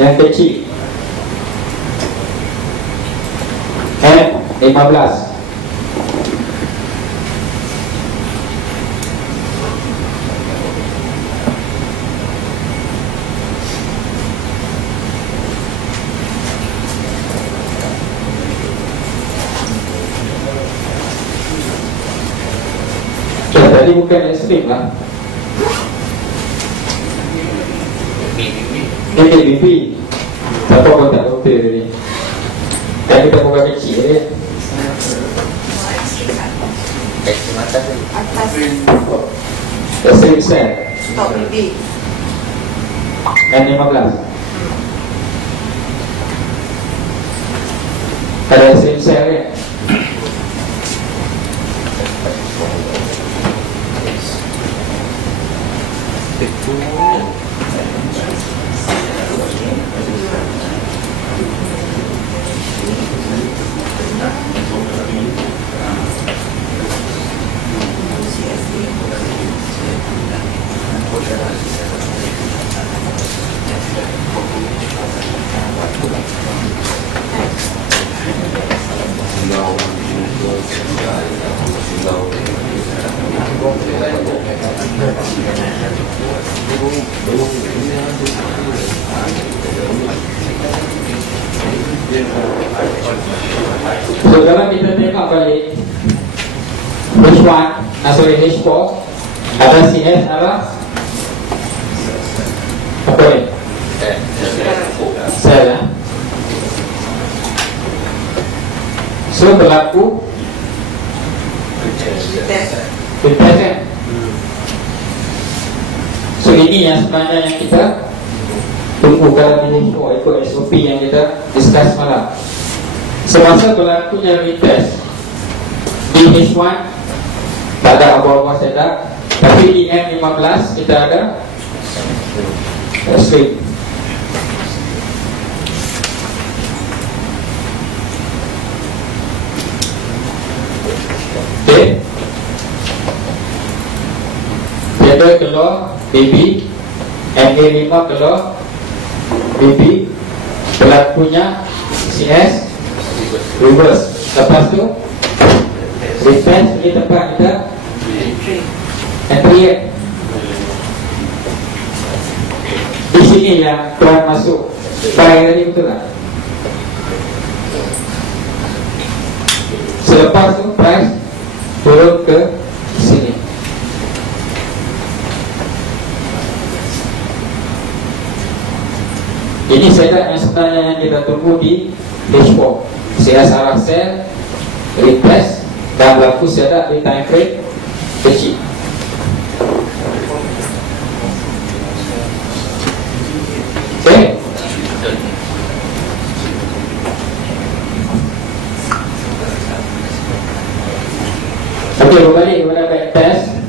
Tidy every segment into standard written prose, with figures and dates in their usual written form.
yang kecil M15. Tadi bukan ekstrim lah. Ini bibi. Siapa pun tak doktor tadi. Dan kita buka kecil dia. Ekstrim atas tadi. Atas. Ekstrim sel. Stop bibi. M15. Ada ekstrim sel dia. So kalau kita tengok balik H1, H4 ada CS arah apa ni? Sel ya. So berlaku Vites kan? So ini yang sebenarnya yang kita tunggu kalau ini ikut SOP yang kita discuss malam. Semasa berlakunya retest di H1 tak ada apa-apa setup, tapi di M15 kita ada string. Okay, dia keluar BB, MA5 keluar BB, berlakunya CS reverse. Lepas tu reverse ni tempat kita entry. Di sini yang tuan masuk file tadi, betul tak? Selepas tu price turun ke sini. Ini setup yang sebenarnya yang kita tunggu di dashboard. CS arah sel, request dan berlaku setup di time frame kecil. Okay. Okay, berbalik kepada backtest.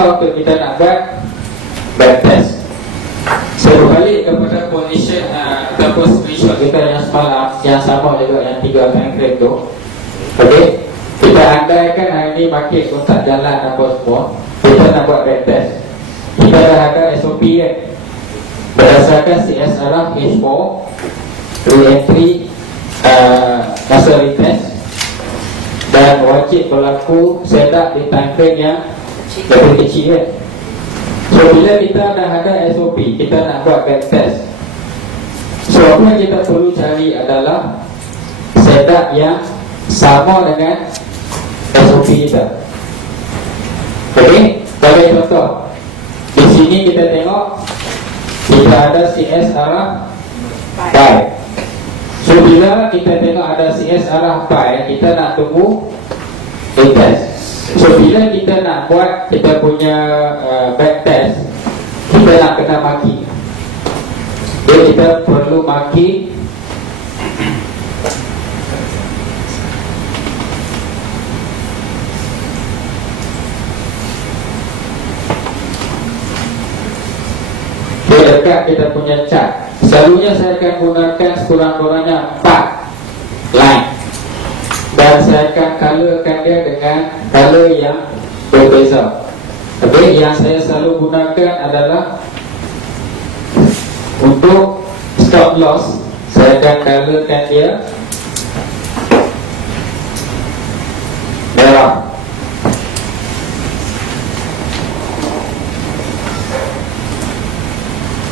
Waktu kita nak buat backtest, saya berbalik kepada position ataupun screenshot kita yang semalam, yang sama juga yang 3 time frame tu. Okey, kita andaikan hari ni market pun tak jalan apa semua, kita nak buat backtest. Kita dah ada SOP kan, berdasarkan CS arah H4 re-entry masa retest, dan wajib berlaku setup di time frame yang lebih kecil kan. So bila kita dah ada SOP, kita nak buat backtest, so apa yang kita perlu cari adalah setup yang sama dengan SOP kita. Okey, sebagai contoh, di sini kita tengok kita ada CS arah buy. So bila kita tengok ada CS arah buy, kita nak tunggu retest. So bila kita nak buat kita punya backtest, kita nak kena maki. Jadi kita perlu maki dekat kita punya chart Selalunya saya akan gunakan sekurang-kurangnya 4 line, dan saya akan colorkan dia dengan color yang berbeza. Okey, yang saya selalu gunakan adalah untuk stop loss. Saya akan colorkan dia merah.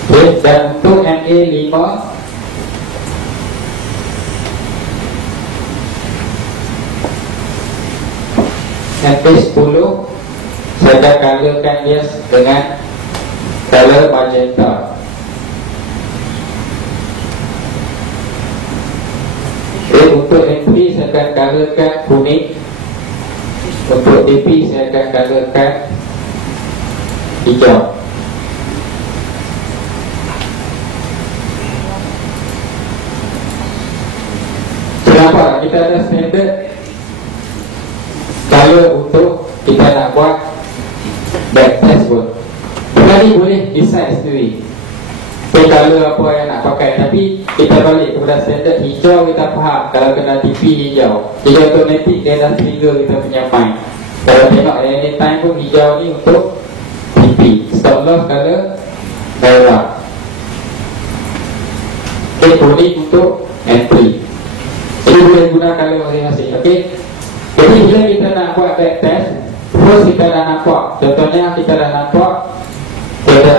Okay, dan untuk MA5 MA10 saya akan colorkan dia dengan color magenta. Okay, untuk M3 saya akan colorkan kuning. Untuk DP saya akan colorkan hijau. Kenapa? Kita ada standard color untuk kita nak buat backtest pun. Kita ni boleh decide sendiri color apa yang nak pakai, tapi kita balik kepada standard hijau. Kita faham kalau kena TP hijau, jadi automatic dia dah trigger kita punya mind. Kalau tengok anytime pun hijau ni untuk TP, stop loss color merah. Okay, kuning untuk entry. Jadi boleh guna color masing-masing. Okay, jadi bila kita nak buat backtest, first kita dah nampak, contohnya kita dah nampak kita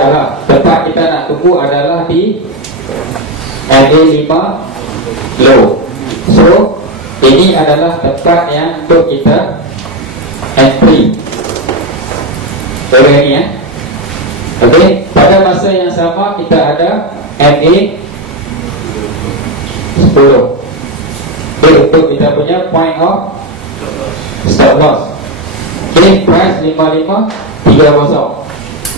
tempat kita nak tunggu adalah di MA5 low. So ini adalah tempat yang untuk kita entry. Ini ya. Okey, pada masa yang sama kita ada MA10. Okay, untuk kita punya point of stop loss. Okay, price 5530.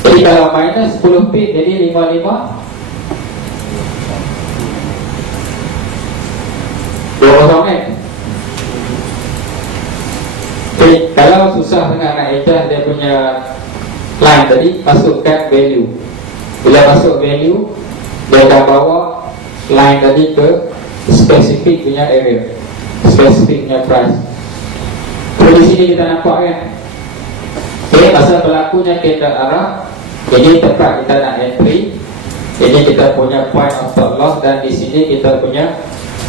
Jadi kalau minus 10 pip jadi 55 20 kan. Okay, kalau susah sangat nak adjust dia punya line tadi, masukkan value. Bila masuk value, dia akan bawa line tadi ke spesifik punya area, spesifik punya price. So di sini kita nampak kan. Okay, masa berlakunya kita arah, jadi tempat kita nak entry, jadi kita punya point of stop loss, dan di sini kita punya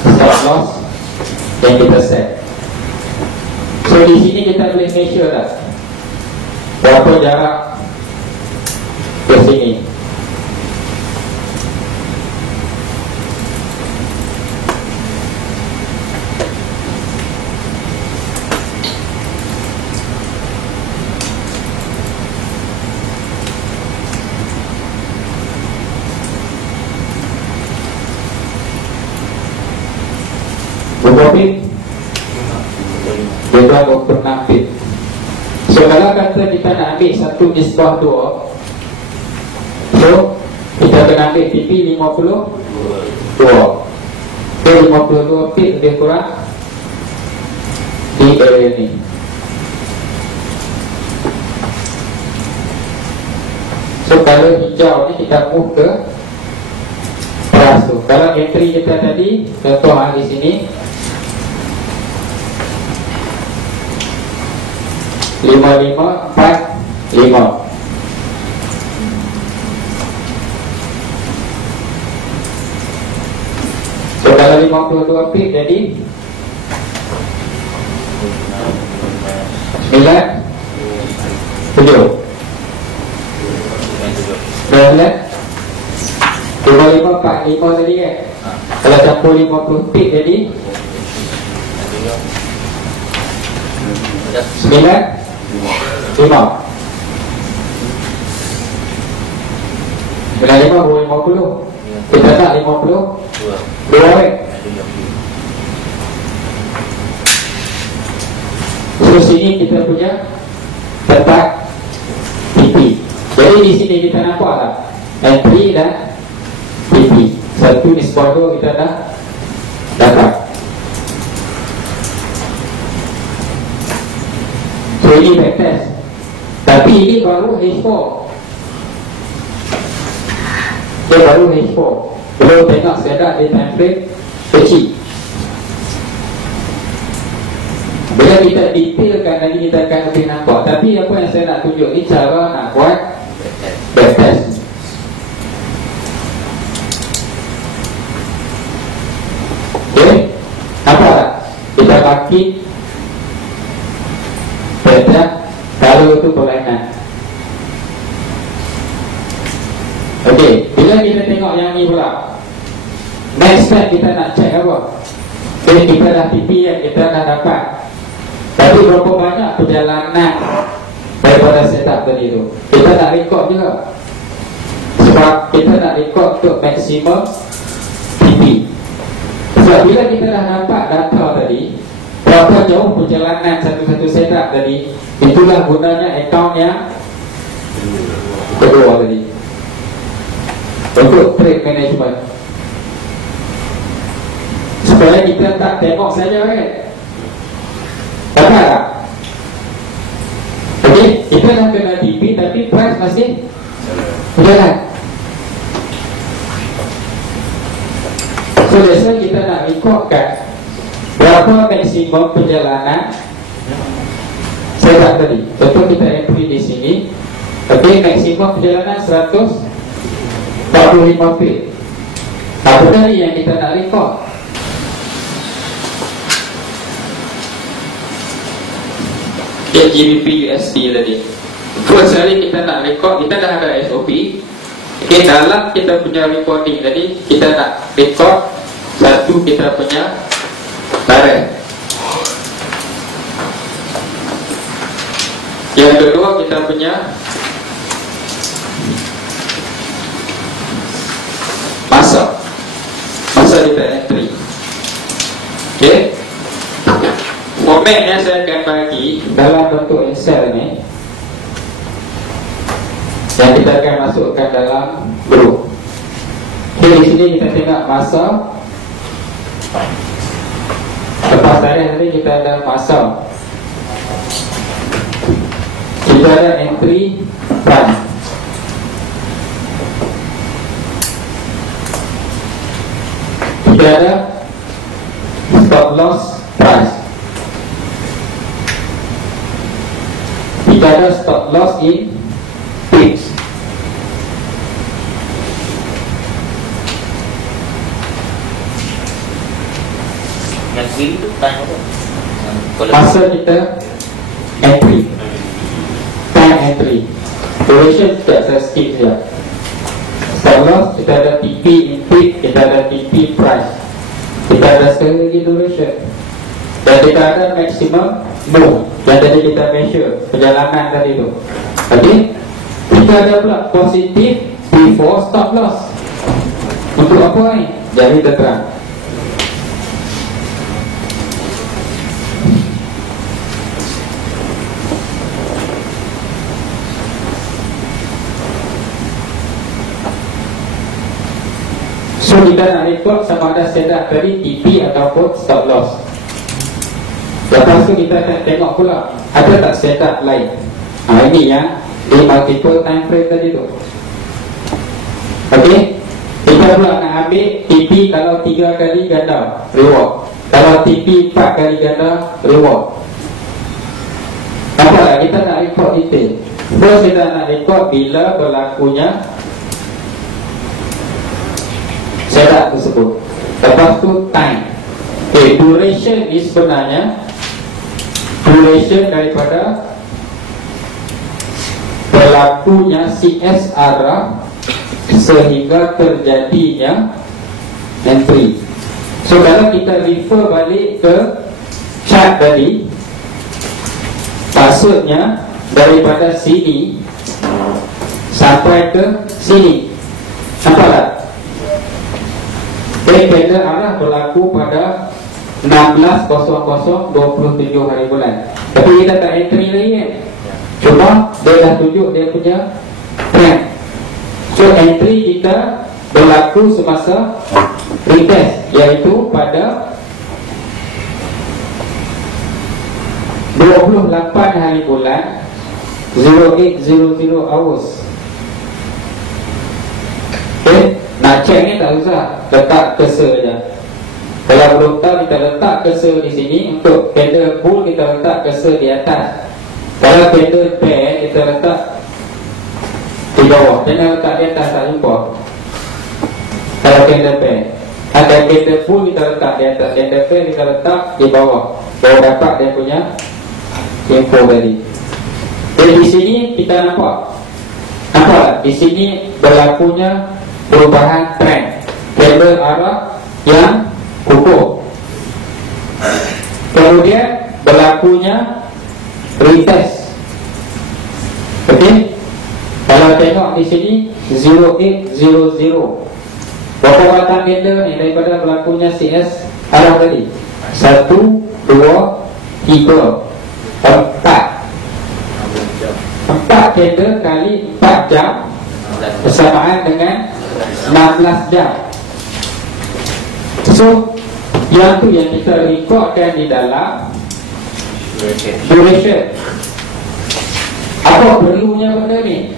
stop loss yang kita set. So di sini kita boleh measure dah berapa jarak ke sini. Berapa pip? Dia dah 26 pip. So kalau kata kita nak ambil satu nisbah 2, so kita kena ambil PP 52. Okay, 52 pip lebih kurang di area ni. So kalau hijau ni kita move ke price tu. Kalau entry kita tadi, contoh di sini 5545. So kalau 52 pip jadi 9 7 5545 tadi kan. Kalau campur 50 pip jadi 9 5 95 50. Kita tak 50 2 kan. So sini kita punya tempat PP. Jadi di sini kita nampak tak entry dan PP. Satu nisbah 2 kita dah dapat. So ini backtest. Tapi ini baru H4. Dia baru H4. Belum tengok sedat di time frame kecil. Bila kita detailkan lagi, kita akan lebih nampak. Tapi apa yang saya nak tunjuk ni cara nak buat backtest. Okay, nampak tak? Kita bangkit backtest kalau itu perlainan. Okey, bila kita tengok yang ni pula, next step kita nak check apa? Okay, kita dah TP yang kita dah dapat. Tapi berapa banyak perjalanan daripada setup tadi tu? Kita nak record juga. Sebab kita nak record untuk maksimum TP. Sebab bila kita dah dapat data tadi, berapa jauh perjalanan satu-satu setup tadi, itulah gunanya account yang kedua tadi, untuk trade management. Supaya kita tak tengok saja kan. Dapat tak? Okey, kita dah kena TP tapi price masih berjalan. So that's why kita nak recordkan berapa maksimum perjalanan setup tadi. Contoh kita entry di sini. Okey, maksimum perjalanan 145 feet. Apa tadi yang kita nak record? GBP USD tadi. First hari kita nak record, kita dah ada SOP. Okay, dalam kita punya recording tadi, kita nak record satu kita punya barang. Yang kedua kita punya masa kita entry. Okay, format yang saya akan bagi dalam bentuk Excel ni, yang kita akan masukkan dalam group. Okay, di sini kita tengok masa. Lepas tarikh tadi kita ada masa, kita ada entry price, kita ada stop loss price, kita ada stop loss in pips. Yang kiri tu time apa? Masa kita entry, time entry, duration tidak saya skip saja. Stop loss kita ada TP in pip, kita ada TP price, kita ada sekali lagi duration, dan kita ada maximum move yang tadi kita measure perjalanan tadi tu. Okey, kita ada pula positif before stop loss. Untuk apa ni? Jadi terang. So kita nak record sama ada setup tadi TP ataupun stop loss. Lepas tu kita akan tengok pula ada tak setup lain. Ini yang di multiple time frame tadi tu. Okey, kita pula nak ambil TP kalau 3 kali ganda reward, kalau TP 4 kali ganda reward. Nampaklah kita nak record detail. First kita nak record bila berlakunya setup tersebut. Lepas tu time. Okay, duration ni sebenarnya duration daripada berlakunya CSR sehingga terjadinya entry. So kalau kita refer balik ke chart tadi, maksudnya daripada sini sampai ke sini. Nampak tak? Candle arah berlaku pada 16.00 hari bulan. Tapi kita tak entry lagi kan? Cuma dia dah tunjuk dia punya trend. So entry kita berlaku semasa retest, iaitu pada 28 hari bulan 0800 hours. Okay, 16 Nak check ni tak usah, letak cursor je. Kalau belum tahu, kita letak cursor di sini. Untuk candle bull kita letak cursor di atas. Kalau candle bear kita letak di bawah. Jangan letak di atas, tak jumpa. Kalau candle bear, ada candle bull kita letak di atas, candle bear kita letak di bawah, baru dapat dia punya info tadi. Jadi di sini kita nampak di sini berlakunya perubahan trend, candle arah yang kukuh. Kemudian berlakunya retest. Okey. Kalau tengok di sini 0800. Berapa batang candle ni daripada berlakunya CS arah tadi? 1, 2, 3, 4. 4 candle kali 4 jam bersamaan dengan 16 jam. So yang tu yang kita rekodkan di dalam duration. Apa perlunya benda ni?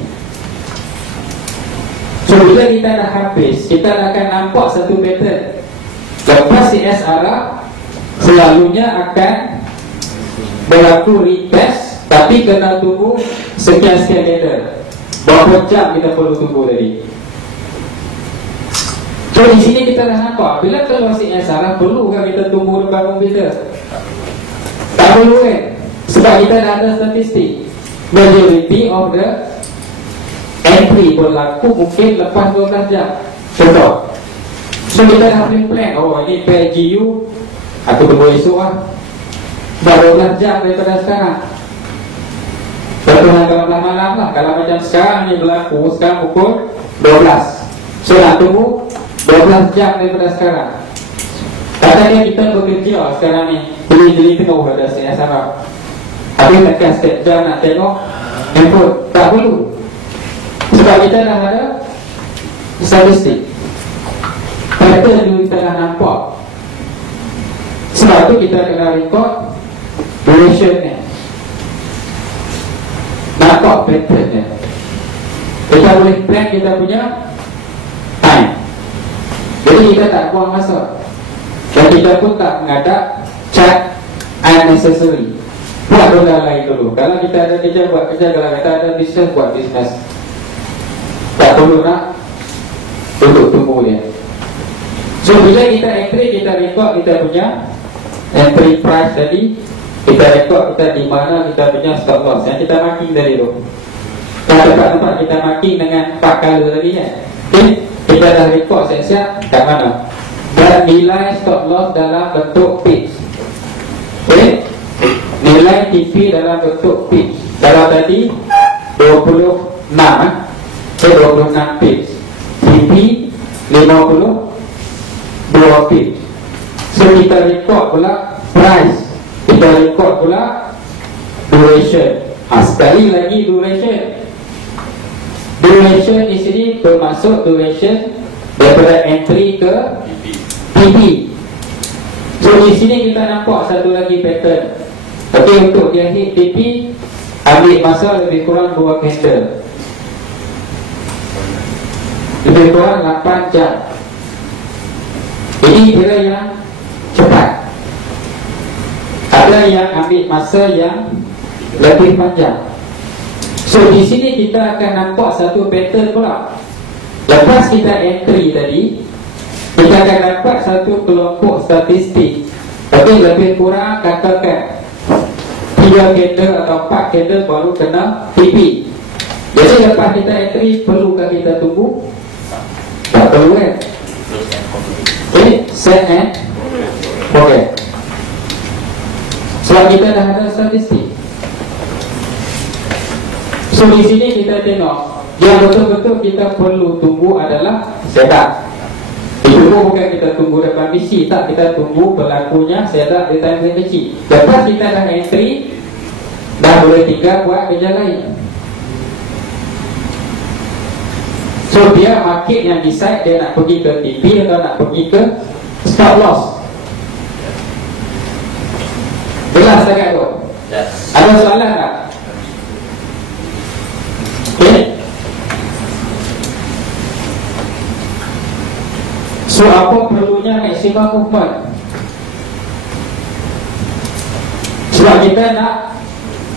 So bila kita dah habis, kita akan nampak satu pattern. Lepas CS arah, selalunya akan berlaku retest, tapi kena tunggu sekian-sekian candle. Berapa jam kita perlu tunggu tadi. So di sini kita dah nampak, bila keluar CS arah, perlu kan kita tunggu depan komputer? Tak perlu kan? Sebab kita dah ada statistik. Majority of the entry berlaku mungkin lepas 12 jam. Contoh. So kita dah plan, oh ini PGU, aku tunggu esok lah. Dah 12 jam daripada sekarang. Contohnya kalau malam lah. Kalau macam sekarang ni berlaku, sekarang pukul 12. So nak tunggu 12 jam daripada sekarang. Katanya kita bekerja sekarang ni, beli tengok ada CS arah. Habis tekan setiap jam nak tengok handphone. Tak perlu. Sebab kita dah ada statistik. Pattern tu kita dah nampak. Sebab tu kita kena record duration ni. Nampak pattern ni. Kita boleh plan kita punya time. Jadi kita tak buang masa. Dan kita pun tak mengadap chat unnecessary. Buat benda lain dulu. Kalau kita ada kerja, buat kerja. Kalau kita ada bisnes, buat bisnes. Tak perlu nak duduk tunggu dia. So bila kita entry, kita record kita punya entry price tadi. Kita record kita di mana kita punya stop loss. Yang kita marking tadi tu. Kalau tempat-tempat kita marking dengan 4 color tadi kan. Okay. Kita dah record siap-siap kat mana. Dan nilai stop loss dalam bentuk pitch. Okay. Nilai TP dalam bentuk pitch. Kalau tadi 26 26 pitch. TP 52 pitch. So kita record pula price. Kita record pula duration. Sekali lagi duration. Duration di sini bermaksud duration daripada entry ke TP. So di sini kita nampak satu lagi pattern. Okey, untuk dia hit TP ambil masa lebih kurang 2 candle. Lebih kurang 8 jam. Ini kira yang cepat. Ada yang ambil masa yang lebih panjang. So di sini kita akan nampak satu pattern pula. Lepas kita entry tadi, kita akan dapat satu kelompok statistik. Tapi lebih kurang katakan 3 candle atau 4 candle baru kena TP. Jadi lepas kita entry, perlukah kita tunggu? Tak perlu kan? Okay, set and forget. Sebab kita dah ada statistik. So di sini kita tengok yang betul-betul kita perlu tunggu adalah setup. Itu bukan kita tunggu depan PC. Tak, kita tunggu berlakunya setup di time frame kecil. Lepas kita dah entry, dah boleh tinggal buat kerja lain. So dia market yang decide dia nak pergi ke TP atau nak pergi ke stop loss. Jelas tak tu? Yes. Ada soalan tak? Okay. So apa perlunya maksimum movement? Sebab kita nak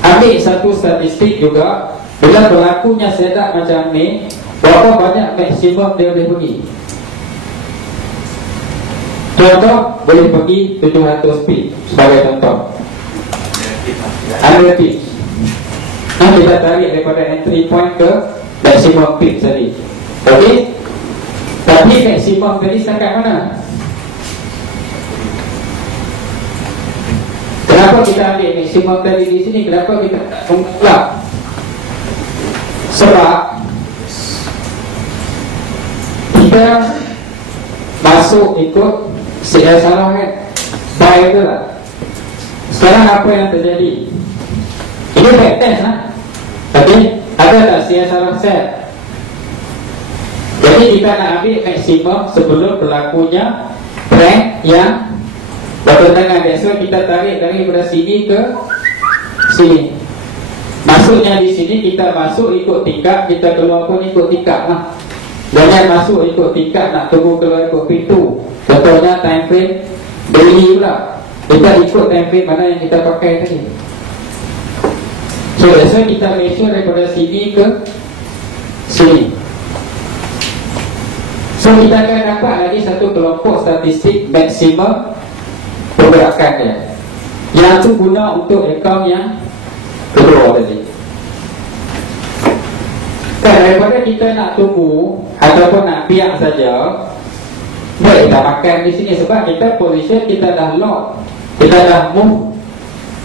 ambil satu statistik juga, bila berlakunya setup macam ni, berapa banyak maksimum dia boleh pergi. Contoh, boleh pergi 700 feet sebagai contoh, 100 feet. Nah, kita tarik daripada entry point ke maximum feet tadi. Okey. Tapi maksimum tadi setakat mana? Kenapa kita ambil maksimum tadi di sini? Kenapa kita tak tunggulah? Sebab kita masuk ikut salah kan? Baik tu lah. Sekarang apa yang terjadi? Ini back test lah. Okey, ada tak salah set? Jadi kita nak ambil maksimum sebelum berlakunya trend yang bertentangan. That's why kita tarik daripada sini ke sini. Masuknya di sini kita masuk ikut tingkat, kita keluar pun ikut tingkat lah. Jangan masuk ikut tingkat nak tunggu keluar ikut pintu. Contohnya time frame daily pula. Kita ikut time frame mana yang kita pakai tadi. So that's why kita measure daripada sini ke sini. So kita akan dapat lagi satu kelompok statistik maksimum pergerakan dia. Yang tu guna untuk akaun yang kedua tadi. Kan daripada kita nak tunggu ataupun nak biar saja, baik kita makan di sini. Sebab kita position, kita dah lock, kita dah move.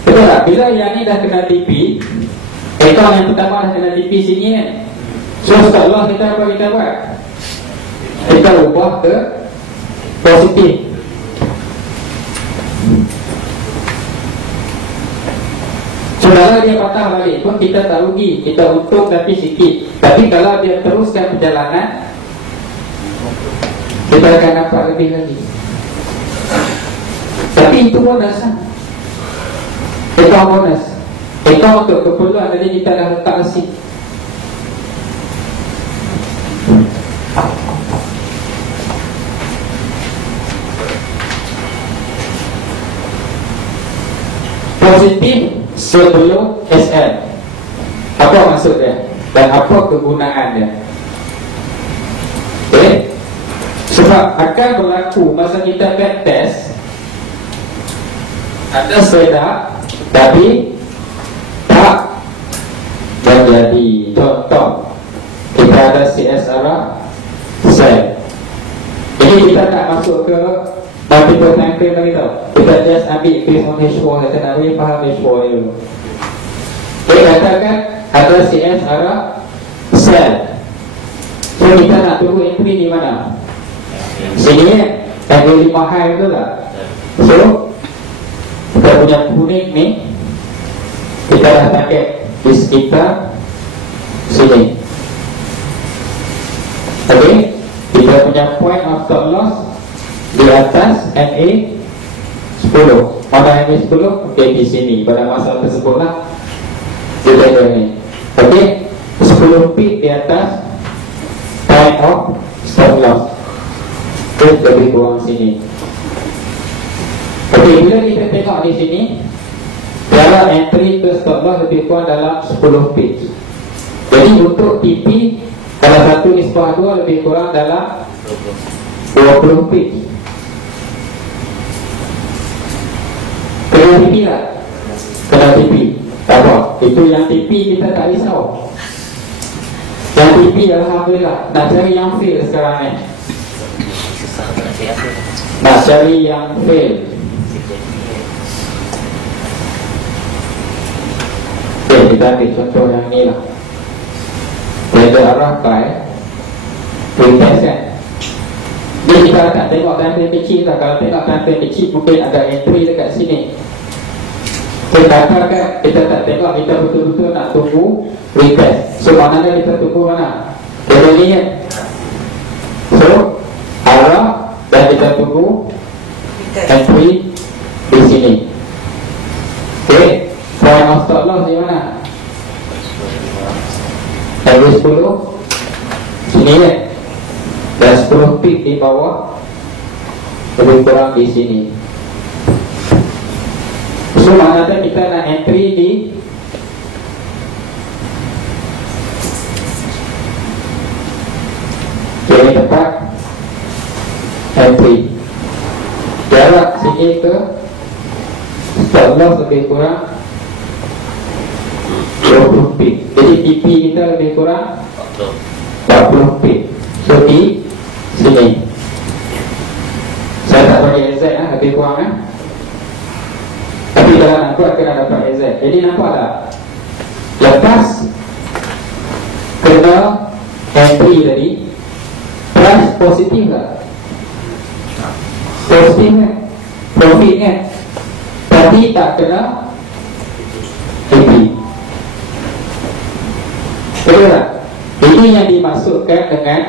Betul tak? Bila yang ni dah kena TP, akaun yang pertama dah kena TP sini kan. So stop loss kita apa kita buat? Kita ubah ke positif. So kalau dia patah balik pun kita tak rugi, kita untung tapi sikit. Tapi kalau dia teruskan perjalanan, kita akan dapat lebih lagi. Tapi itu bonus lah. Itu bonus. Itu untuk keperluan tadi kita dah letak di sini. Positif sebelum SL. Apa maksud dia? Dan apa kegunaan dia? Okay. Sebab akan berlaku masa kita back test, ada setup tapi tak menjadi. Contoh, kita ada CSR set. Jadi kita tak masuk ke multiple time frame lagi tau. Kita just ambil based on H4. Kita nak boleh faham H4 dulu. Okay, katakan ada CSR set. So kita nak tunggu entry di mana? Sini angle 5 high betul tak? So kita punya kuning ni, kita dah target di sekitar sini. Okay, kita punya point of stop loss di atas MA 10. Mana MA 10? Okay, di sini pada masa tersebut lah. Kita ni. Okay, 10 pip di atas time of stop loss. Okay, lebih kurang sini. Okay, bila kita tengok di sini, jarak entry ke stop loss lebih kurang dalam 10 pip. Jadi untuk TP, kalau satu nisbah 2 lebih kurang dalam 20 pip. Kena TP tak? Kena TP. Tak apa, itu yang TP kita tak risau. Yang TP alhamdulillah. Nak cari yang fail sekarang ni. Nak cari yang fail. Okay, kita ambil contoh yang ni lah. Dia arah buy retest kan. Dia kita tak tengok time kecil tak. Kalau tengok time kecil mungkin ada entry dekat sini. Kita katakan kita tak tengok, kita betul-betul nak tunggu retest. So maknanya kita tunggu mana? Kita ni kan. So arah dan kita tunggu entry di sini. Okay, point of stop loss di mana? Dari 10 sini kan. Dan 10 pip di bawah lebih kurang di sini. So maknanya kita nak entry di ini tempat entry. Jarak sini ke stop loss lebih kurang 20 pip. Jadi TP kita lebih kurang 40 pip. So di sini saya tak bagi exact lebih kurang tapi kalau nak buat kena dapat exact. Jadi nampak tak? Lepas kena entry tadi, price positif tak? Positif kan? Profit kan? Tapi tak kena TP. Betul tak? Ini yang dimaksudkan dengan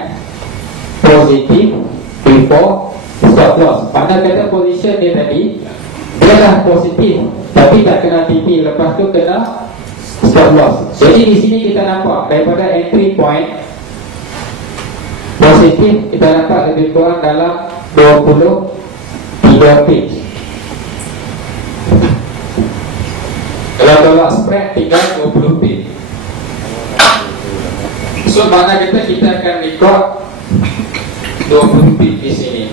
positif before stop loss. Pada kata position dia tadi, dia dah positif tapi tak kena TP, lepas tu kena stop loss. Jadi di sini kita nampak daripada entry point positif kita nampak lebih kurang dalam 23 pip. Kalau tolak spread tinggal 20 pip. So mana kita akan record 20 pip di sini.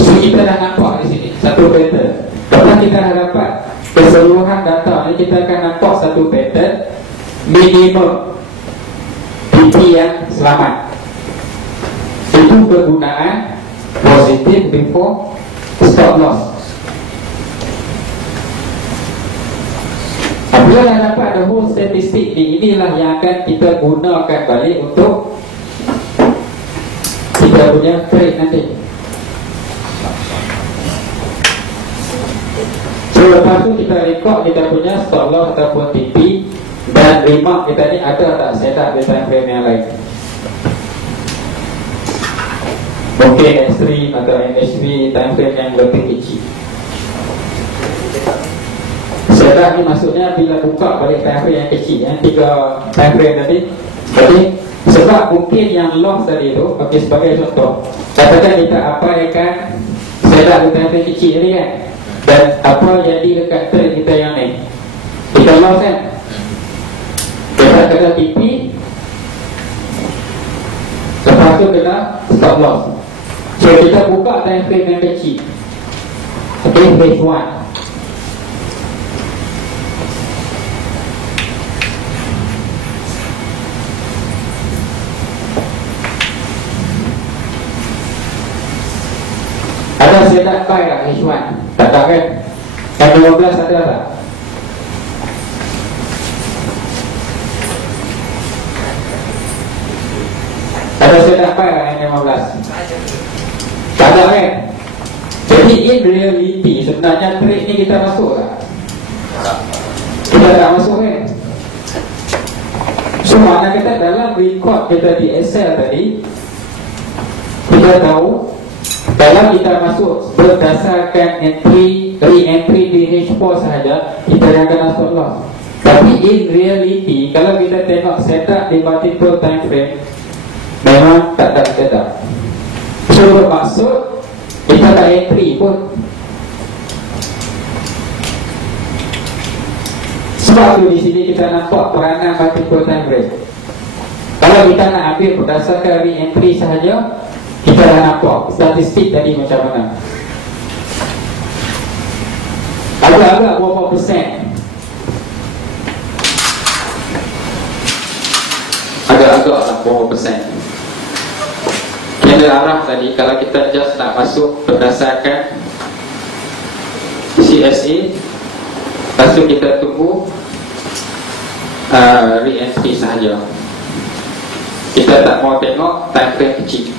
So kita dah nampak di sini satu pattern. Kalau kita dah dapat keseluruhan data ni, kita akan nampak satu pattern minimum PT yang selamat. Itu kegunaan positif before stop loss. Apabila dah dapat the whole statistik ni, inilah yang akan kita gunakan balik untuk kita punya trade nanti. So lepas tu kita record kita punya stop loss ataupun TP, dan remark kita ni ada tak setup di time frame yang lain. Mungkin extreme atau NHV time frame yang lebih kecil. Setup ni maksudnya bila buka balik time frame yang kecil, yang 3 time frame tadi. Okay? Sebab mungkin yang loss tadi tu, okay, sebagai contoh, katakan kita applykan setup di time frame kecil ni kan, dan apa jadi dekat trade kita yang ni, kita loss kan, kita kena TP, lepas tu kena stop loss. So kita buka time frame yang kecil. Okay, phase 1. Ada setup buy tak H1? Tak tak kan? Yang 12 ada tak? Ada setup buy tak yang 15? Tak ada kan? Jadi in reality sebenarnya trade ni kita masuk tak? Kita tak masuk kan? So makna kita dalam record kita di Excel tadi, kita tahu kalau kita masuk berdasarkan entry, re-entry di H4 sahaja, kita akan kena stop loss. Tapi in reality, kalau kita tengok setup di multiple time frame, memang tak ada setup. So bermaksud kita tak entry pun. Sebab tu di sini kita nampak peranan multiple time frame. Kalau kita nak ambil berdasarkan re-entry sahaja, kita dah nampak statistik tadi macam mana. Agak-agak berapa persen? Agak-agak lah berapa persen. Kita arah tadi, kalau kita just nak masuk berdasarkan CSA, lepas tu kita tunggu re-entry sahaja. Kita tak mau tengok time frame kecil.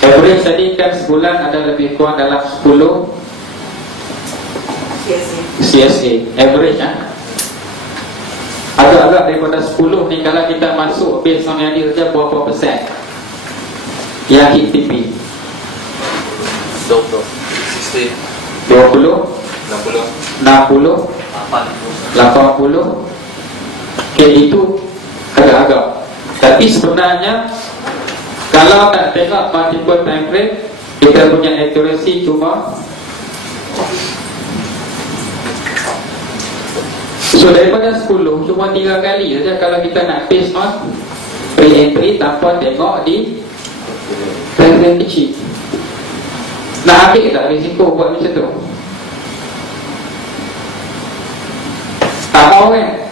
Average tadi kan sebulan ada lebih kurang dalam 10 CSA average agak-agak daripada 10 ni, kalau kita masuk based on yang dia kerja, berapa persen yang hit TP? 20 60 80 okay, itu agak-agak. Tapi sebenarnya Kalau tak tengok multiple time frame, kita punya accuracy cuma. So daripada 10 cuma 3 kali saja kalau kita nak based on re-entry tanpa tengok di time frame kecil. Nak ambil tak risiko buat macam tu? Tak mau kan?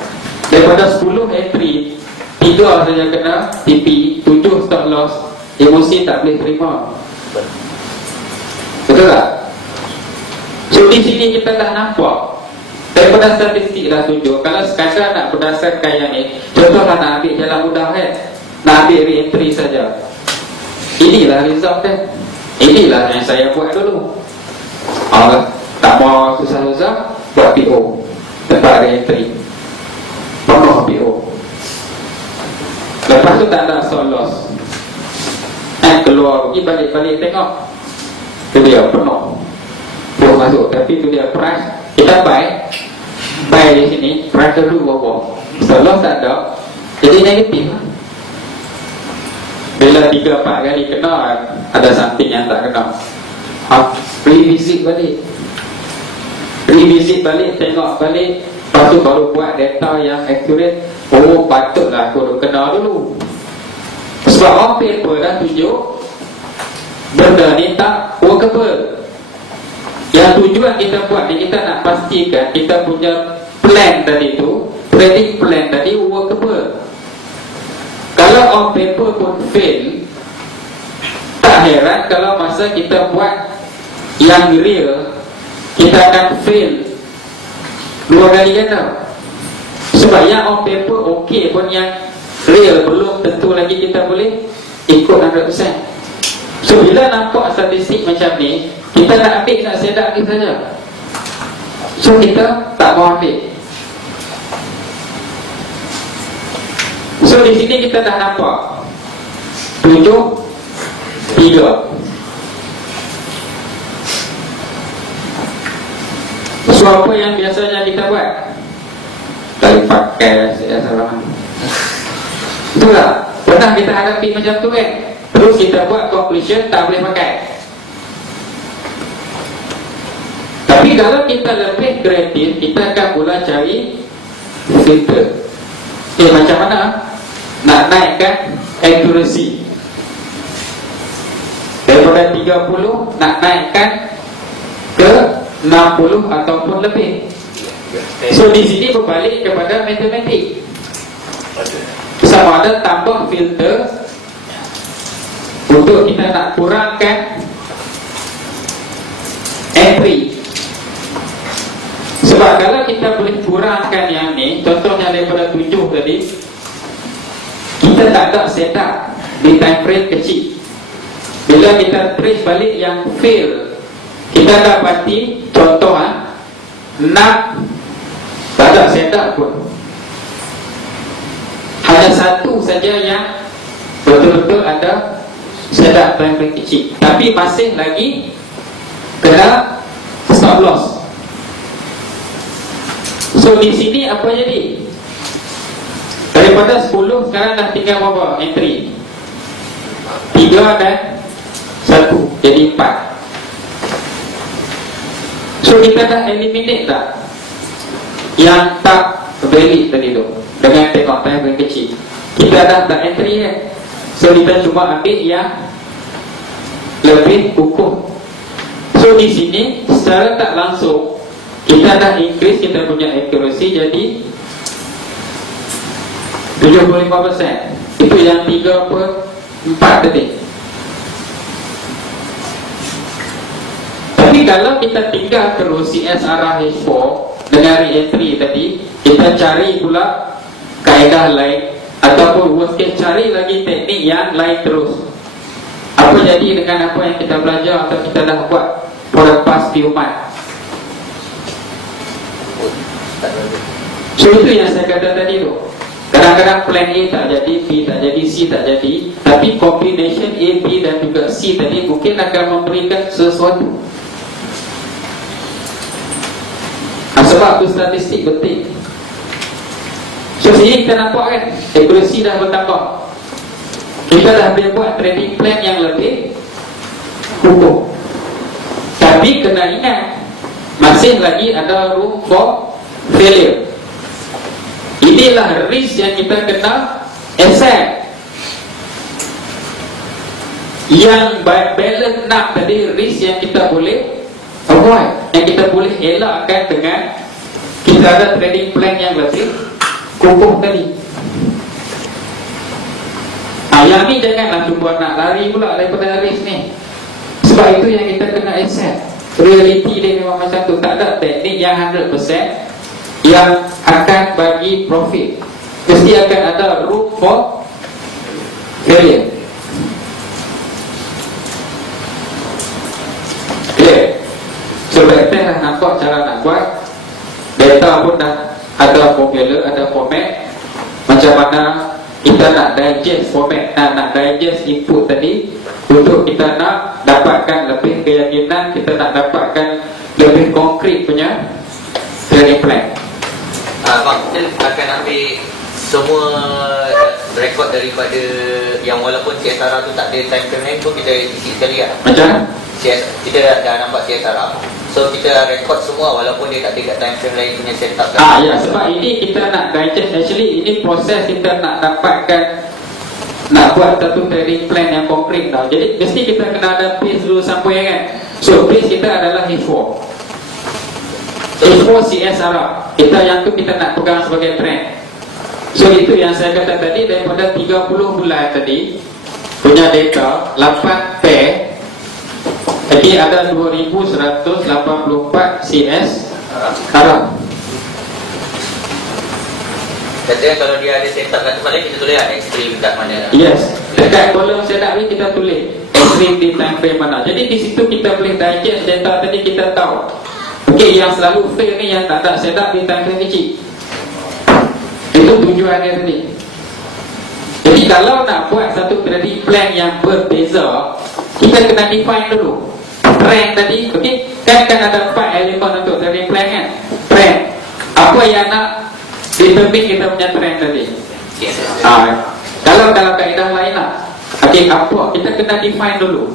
Daripada 10 entry 3 saja kena TP, 7 stop loss, emosi tak boleh terima. Betul tak? So di sini kita dah nampak daripada statistik dah tunjuk. Kalau sekadar nak berdasarkan yang ni, contohlah nak ambil jalan mudah kan, nak ambil re-entry saja, inilah result kan. Inilah yang saya buat dulu. Tak mau susah-susah, buat PO tempat re-entry, penuh PO. Lepas tu tak ada stop loss, keluar pergi balik-balik tengok, tu dia penuh, belum masuk. Tapi tu dia price, kita buy di sini, price dulu bawah, stop loss tak ada, jadi negatif. Bila 3-4 kali kena, ada something yang tak kena, revisit balik, tengok balik. Lepas tu baru buat data yang accurate. Oh, patutlah aku kena dulu. Sebab on paper dah tunjuk benda ni tak workable. Yang tujuan kita buat ni, kita nak pastikan kita punya plan tadi tu, trading plan tadi workable. Kalau on paper pun fail, tak heran kalau masa kita buat yang real, kita akan fail 2 kali ganda. Sebab yang on paper okey pun, yang real belum tentu lagi kita boleh ikut 100%. So bila nampak statistik macam ni, kita nak ambil, nak sedap ni saja. So kita tak mau ambil. So di sini kita dah nampak 7, 3. So apa yang biasanya kita buat? Dari pakai salah. Itulah, pernah kita hadapi macam tu kan. Terus kita buat conclusion tak boleh pakai. Tapi kalau kita lebih kreatif, kita akan mula cari filter. Macam mana nak naikkan accuracy daripada 30, nak naikkan ke 60 ataupun lebih. So di sini berbalik kepada matematik. Sama ada tambah filter untuk kita nak kurangkan entry. Sebab kalau kita boleh kurangkan yang ni, contohnya daripada 7 tadi, kita tak ada setup di time frame kecil. Bila kita trace balik yang fail, kita dapati contoh 6 tak ada setup pun, hanya satu saja yang betul-betul ada setup time frame kecil, tapi masih lagi kena stop loss. So di sini apa jadi? Daripada 10 sekarang dah tinggal berapa entry? 3 dan 1, jadi 4. So kita dah eliminate tak yang tak valid tadi tu dengan tengok time frame kecil. Kita dah tak entry kan. So kita cuma ambil yang lebih kukuh. So di sini secara tak langsung kita dah increase kita punya accuracy jadi 75%. Itu yang 3/4 tadi. Tapi kalau kita tinggal terus CSR H4 dengan re-entry tadi, kita cari pula kaedah lain, ataupun worst case cari lagi teknik yang lain terus. Apa jadi dengan apa yang kita belajar atau kita dah buat for the past few months? So itu yang saya kata tadi tu. Kadang-kadang plan A tak jadi, B tak jadi, C tak jadi, tapi combination A, B dan juga C tadi mungkin akan memberikan sesuatu. Sebab tu statistik penting. So sini kita nampak kan, accuracy dah bertambah. kita dah boleh buat trading plan yang lebih kukuh. Tapi kena ingat, masih lagi ada room for failure. Inilah risk yang kita kena accept. Yang balance 6 tadi, risk yang kita boleh avoid, yang kita boleh elakkan dengan kita ada trading plan yang lebih kukuh tadi. Yang ni janganlah cuba nak lari pula daripada risk ni. Sebab itu yang kita kena accept. Reality dia memang macam tu. Tak ada teknik yang 100% yang akan bagi profit. Mesti akan ada room for failure. Okay. So kita dah nampak cara nak buat. Data pun dah ada formula, ada format. Macam mana kita nak digest format, nak digest input tadi untuk kita nak dapatkan lebih keyakinan, kita nak dapatkan lebih konkret punya trading plan. Bang, kita akan ambil semua rekod daripada yang walaupun CSR tu tak ada time frame lain pun kita isi sekali lah. Macam? Kita dah nampak CSR. So kita rekod semua walaupun dia tak ada kat time frame lain punya setup. Ya, sebab ini kita nak digest. Actually ini proses kita nak dapatkan, nak buat satu trading plan yang konkret tau. Jadi mesti kita kena ada base dulu sampai kan. So base kita adalah H4 CSR. Kita yang tu kita nak pegang sebagai trend. So itu yang saya kata tadi, daripada 30 bulan tadi punya data 8 pair. Jadi ada 2184 CS Arab. Katanya kalau dia ada setup kat tempat lain, kita tulis lah ekstrim kat mana. Yes, dekat kolom setup ni kita tulis ekstrim di time frame mana. Jadi di situ kita boleh digest data tadi, kita tahu. Okey, yang selalu fail ni yang tak ada setup di time frame kecil. Itu tujuannya tadi. Jadi kalau nak buat satu trading plan yang berbeza, kita kena define dulu trend tadi. Okey, kan ada 4 elemen untuk trading plan kan. Trend, apa yang nak determine kita punya trend tadi. Kalau kaedah lain lah. Okey, apa kita kena define dulu.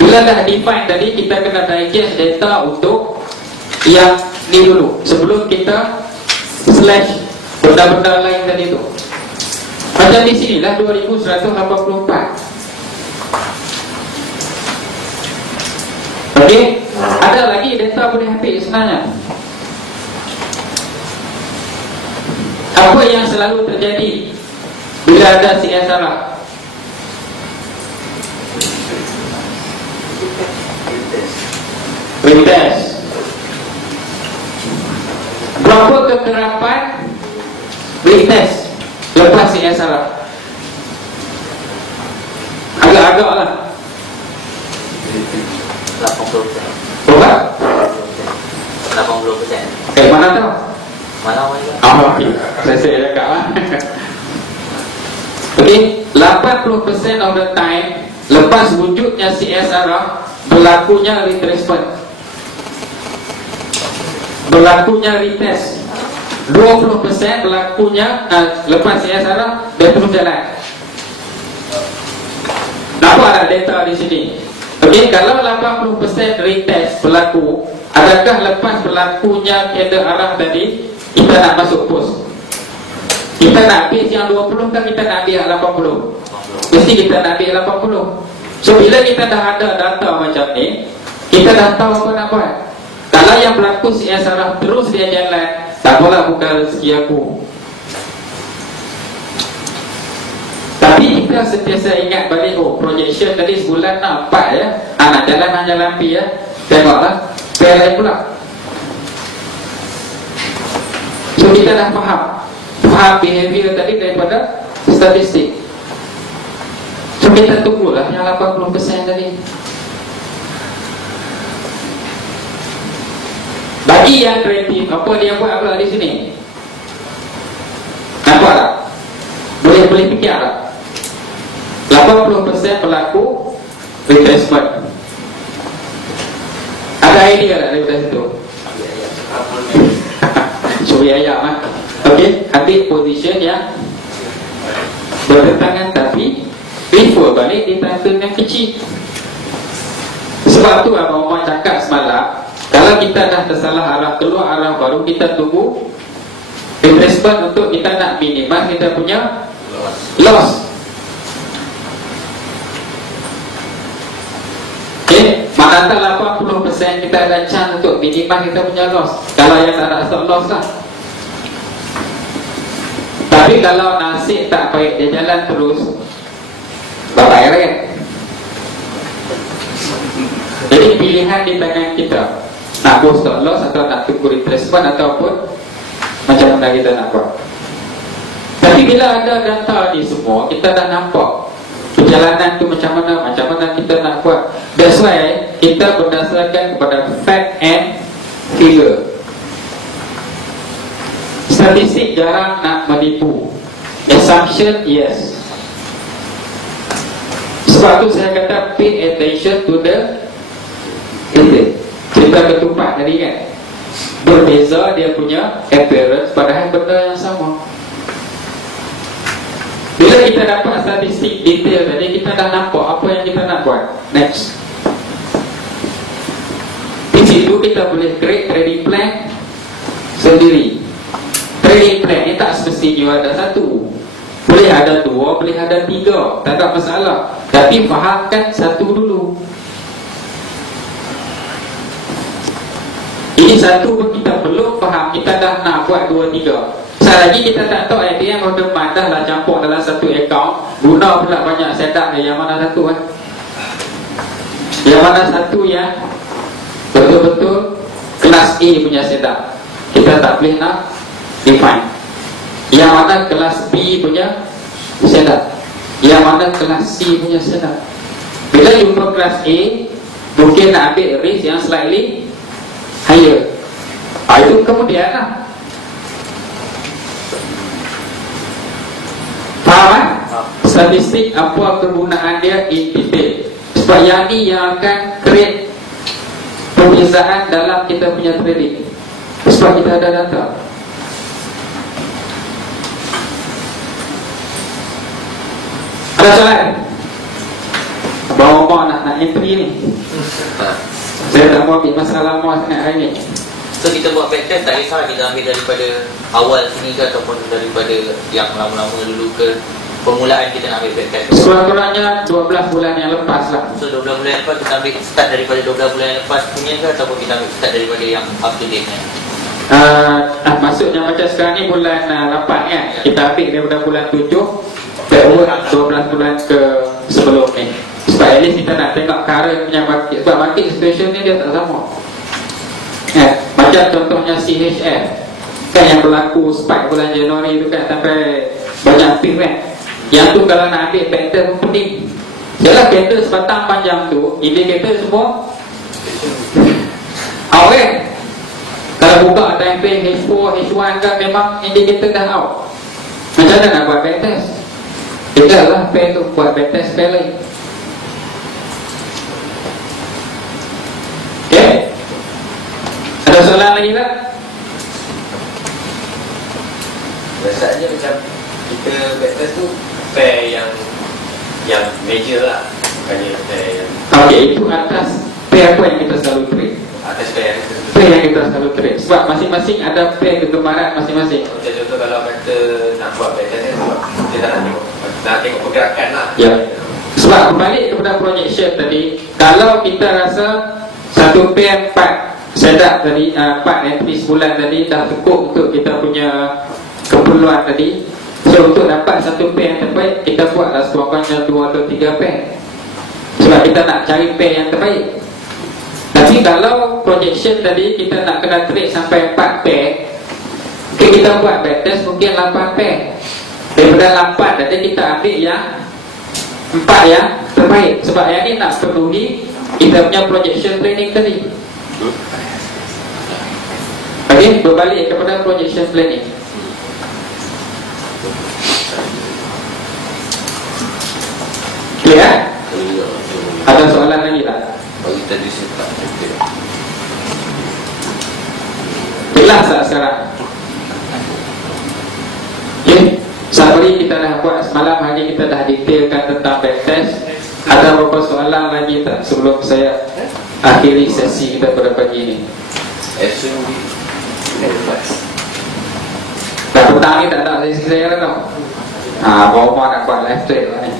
Bila dah define tadi, kita kena digest data untuk yang ni dulu sebelum kita slash benda-benda lain tadi tu. Macam di sini lah 2184. Okey, ada lagi data boleh ambil sebenarnya. Apa yang selalu terjadi bila ada CSR? Retest. Berapa kekerapan retest lepas CSR? Agak-agak lah 80%. berapa? 80%. Mana tahu? Mana mana? Okey, saya dekat lah. Okey, 80% of the time lepas wujudnya CSR berlakunya retracement, berlakunya retest. 20% berlakunya lepas CSR dia terus jalan. Nampak ada data di sini. Okey, kalau 80% retest berlaku, adakah lepas berlakunya keder arah tadi kita nak masuk post? Kita nak base yang 20 kan kita nak ambil 80? Mesti kita nak ambil 80. So bila kita dah ada data macam ni, kita dah tahu apa nak buat. Kalau yang berlaku CSR terus dia jalan, tak apalah, bukan rezeki aku. Tapi kita sentiasa ingat balik, oh projection tadi sebulan nampak ya, nak jalan hanya lampi ya. Tengoklah pair lain pula. So kita dah faham behavior tadi daripada statistik. So kita tunggulah yang 80% tadi. Bagi yang kreatif, apa dia buat pula di sini? Nampak tak? Boleh fikir tak? 80% berlaku retracement. Ada idea tak daripada situ? Suri ayam lah. Okey, ambil position yang bertentangan tapi refer balik di time yang kecil. Sebab tu Abang Omar cakap semalam, kalau kita dah tersalah arah, keluar arah baru, kita tunggu retracement untuk kita nak minimal kita punya loss. Mana tak 80% kita ada chance untuk minimal kita punya loss, kalau yang tak ada stop loss lah. Tapi kalau nasib tak baik, dia jalan terus, bye-bye rate. Jadi pilihan di tangan kita, nak buat stop loss atau nak tunggu retracement ataupun macam mana kita nak buat. Tapi bila ada data ni semua, kita dah nampak perjalanan tu macam mana kita nak buat. That's why kita berdasarkan kepada fact and figure. Statistik jarang nak menipu. Assumption, yes. Sebab tu saya kata pay attention to the detail. Cerita ketupat tadi kan, berbeza dia punya appearance, padahal benda yang sama. Bila kita dapat statistik detail tadi, kita dah nampak apa yang kita nak buat. Next. Di situ kita boleh create trading plan sendiri. Trading plan ni tak semestinya ada satu, boleh ada dua, boleh ada tiga, tak ada masalah. Tapi fahamkan satu dulu. Ini satu pun kita belum faham, kita dah nak buat dua tiga. Lagi kita tak tahu ATM order dah lah campur dalam satu account, guna pula banyak setup ni. Yang mana satu kan? Yang mana satu yang betul-betul kelas A punya setup, kita tak boleh nak define. Yang mana kelas B punya setup, yang mana kelas C punya setup. Bila jumpa kelas A, mungkin nak ambil risk yang slightly higher. Itu kemudian lah. Faham kan? Statistik apa kegunaan dia in detail. Sebab yang ni yang akan create perbezaan dalam kita punya trading. Sebab kita ada data. Ada soalan? Abang Omar nak entry ni. Saya tak mau ambil masalah lama sangat hari ni. So kita buat backtest tak kisah kita ambil daripada awal sini ke ataupun daripada yang lama-lama dulu ke, permulaan kita nak ambil backtest. Sekurang-kurangnya 12 bulan yang lepas lah. So 12 bulan yang lepas kita ambil start daripada 12 bulan yang lepas punya ke ataupun kita ambil start daripada yang up to date ni? Maksudnya macam sekarang ni bulan 8 kan, kita ambil daripada bulan 7 backward 12 bulan ke sebelum ni. Sebab at least kita nak tengok current punya market. Sebab market situation ni dia tak sama. Macam contohnya CHF kan, yang berlaku spike bulan Januari tu kan, sampai banyak peak kan. Yang tu kalau nak ambil pattern pun pening. Yalah, pattern sebatang panjang tu, indikator semua out kan. Kalau buka time frame H4, H1 kan, memang indikator dah out. Macam mana nak buat backtest? Kita lah pair tu, buat backtest pair lain. Okay? Ada soalan lagi tak? Rasanya macam kita backtest tu pair yang major lah, bukannya pair yang Okay, itu atas pair apa yang kita selalu trade. atas pair Yang kita selalu trade. Sebab masing-masing ada pair kegemaran masing-masing. macam contoh kalau kata nak buat backtest ni, sebab kita nak tengok pergerakan lah. Ya. Sebab kembali kepada projection tadi, kalau kita rasa satu pair 4 setup tadi, 4 entry sebulan tadi dah cukup untuk kita punya keperluan tadi. So untuk dapat satu pair yang terbaik, kita buatlah sekurang-kurangnya 2 atau 3 pair. Sebab kita nak cari pair yang terbaik. Tapi kalau projection tadi kita nak kena trade sampai 4 pair, okay, kita buat backtest mungkin 8 pair. Daripada 8 tadi kita ambil yang 4 yang terbaik. Sebab yang ni nak penuhi kita punya projection training tadi. Okay, berbalik kepada projection planning. Clear? Ada soalan lagi tak? Bagi tadi saya tak betul. Jelas tak sekarang? Okay, summary kita kita dah buat semalam hari, kita dah detailkan tentang backtest. Ada beberapa soalan lagi tak sebelum saya akhiri sesi kita pada pagi ini? Dah petang ni tak ada sesi saya dah tau. Bawa nak buat live trade lah ni.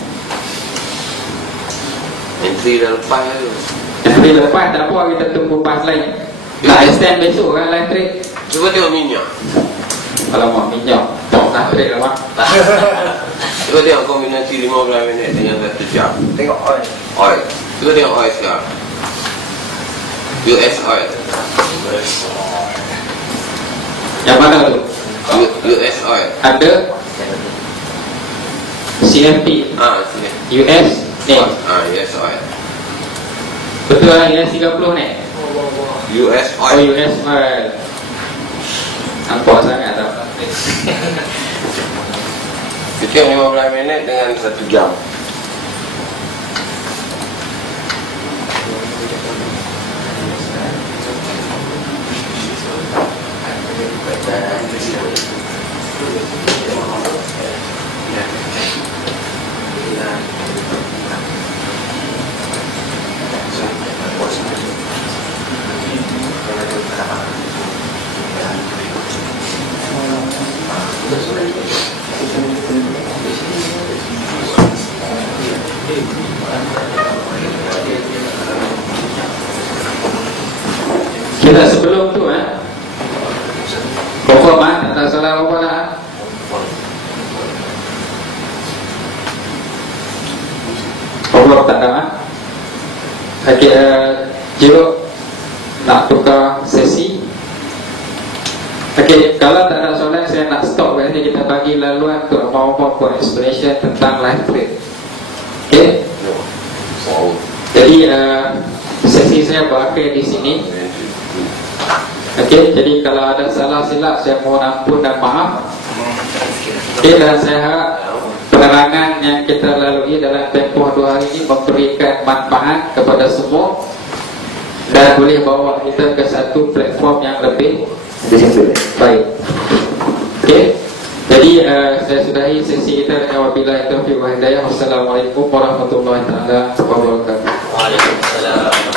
Entry dah lepas tu. Entry lepas tak apa, kita tunggu pas lain. Nak extend besok kan live trade. Cuba tengok minyak. Kalau mau minyak, tak trade lah mak. Cuba tengok kombinasi 15 minit dengan 1 jam. Tengok oil. Oil. Cuba tengok oil sekarang. US oil. Yang mana tu? US oil. Ada CFP, Sini. US ni. US oil. Betul lah US 30 ni. US Oh oil. US oil. Nampak sangat tau. Kita 15 minit dengan 1 jam. Kita sebelum tu confirm tak ada salah apa nak. Confirm tak ada okey, Jiro nak tukar sesi. Okey, kalau tak ada soalan saya nak stop kat sini. Kita bagi laluan untuk abang-abang buat explanation tentang live trade. Okey. Jadi sesi saya berakhir di sini. Okey, jadi kalau ada salah silap saya mohon ampun dan maaf. Okey, dan saya harap penerangan yang kita lalui dalam tempoh 2 hari ini memberikan manfaat kepada semua dan boleh bawa kita ke satu platform yang lebih baik. Okey, jadi saya sudahi sesi kita dengan wabillahi taufiq wal hidayah. Wassalamualaikum warahmatullahi taala wabarakatuh. Waalaikumsalam.